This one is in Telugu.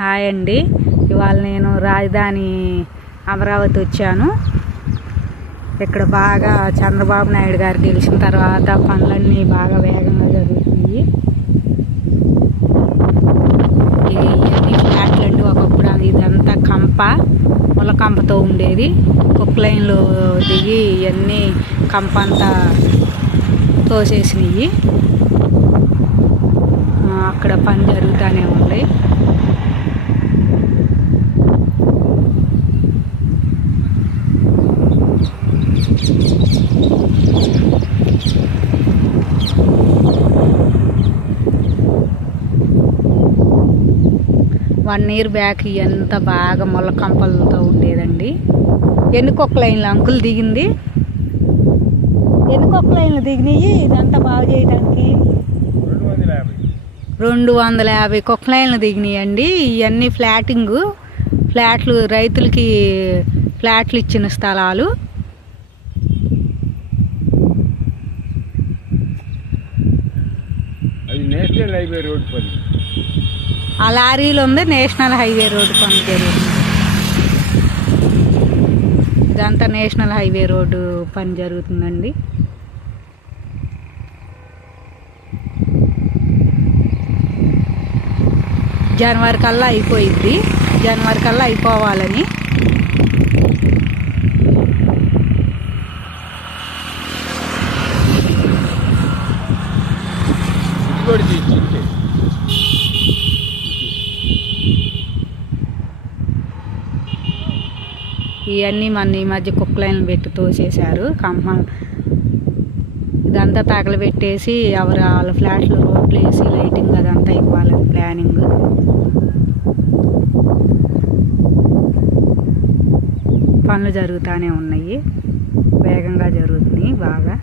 హాయ్ అండి. ఇవాళ నేను రాజధాని అమరావతి వచ్చాను. ఇక్కడ బాగా చంద్రబాబు నాయుడు గారు గెలిచిన తర్వాత పనులన్నీ బాగా వేగంగా జరుగుతున్నాయి. ఇది ఇవన్నీ ఫ్లాట్లండి ఒకప్పుడు ఇదంతా కంప ములకంపతో కంపతో ఉండేది కుక్లైన్లో దిగి ఇవన్నీ కంప అంతా తోసేసినాయి. అక్కడ పని జరుగుతూనే ఉంది. వన్ ఇయర్ బ్యాక్ ఎంత బాగా మొల్ల కంపలతో ఉండేదండి. ఎన్ని కుక్క లైన్లు అంకుల్ దిగింది? ఎన్ని కుక్క లైన్లు దిగినాయి? ఇదంతా బాగు చేయడానికి రెండు వందల యాభై. రెండు వందల యాభై కుక్క లైన్లు దిగినాయండి. ఇవన్నీ ఫ్లాటింగ్. ఫ్లాట్లు రైతులకి ఫ్లాట్లు ఇచ్చిన స్థలాలు. అది నేషనల్ హైవే రోడ్ పని. ఆ లారీలు ఉంది నేషనల్ హైవే రోడ్డు పని ఇదంతా నేషనల్ హైవే రోడ్డు పని జరుగుతుందండి. జనవరి కల్లా అయిపోయిద్ది. జనవరి కల్లా అయిపోవాలని. ఇది ఇవన్నీ మన ఈ మధ్య కుక్కలైన పెట్టి తోసేశారు. కంప ఇదంతా తగలబెట్టేసి ఎవరు వాళ్ళ ఫ్లాట్లు రోడ్లు వేసి లైటింగ్ అదంతా ఇవ్వాలని ప్లానింగ్. పనులు జరుగుతూనే ఉన్నాయి. వేగంగా జరుగుతున్నాయి బాగా.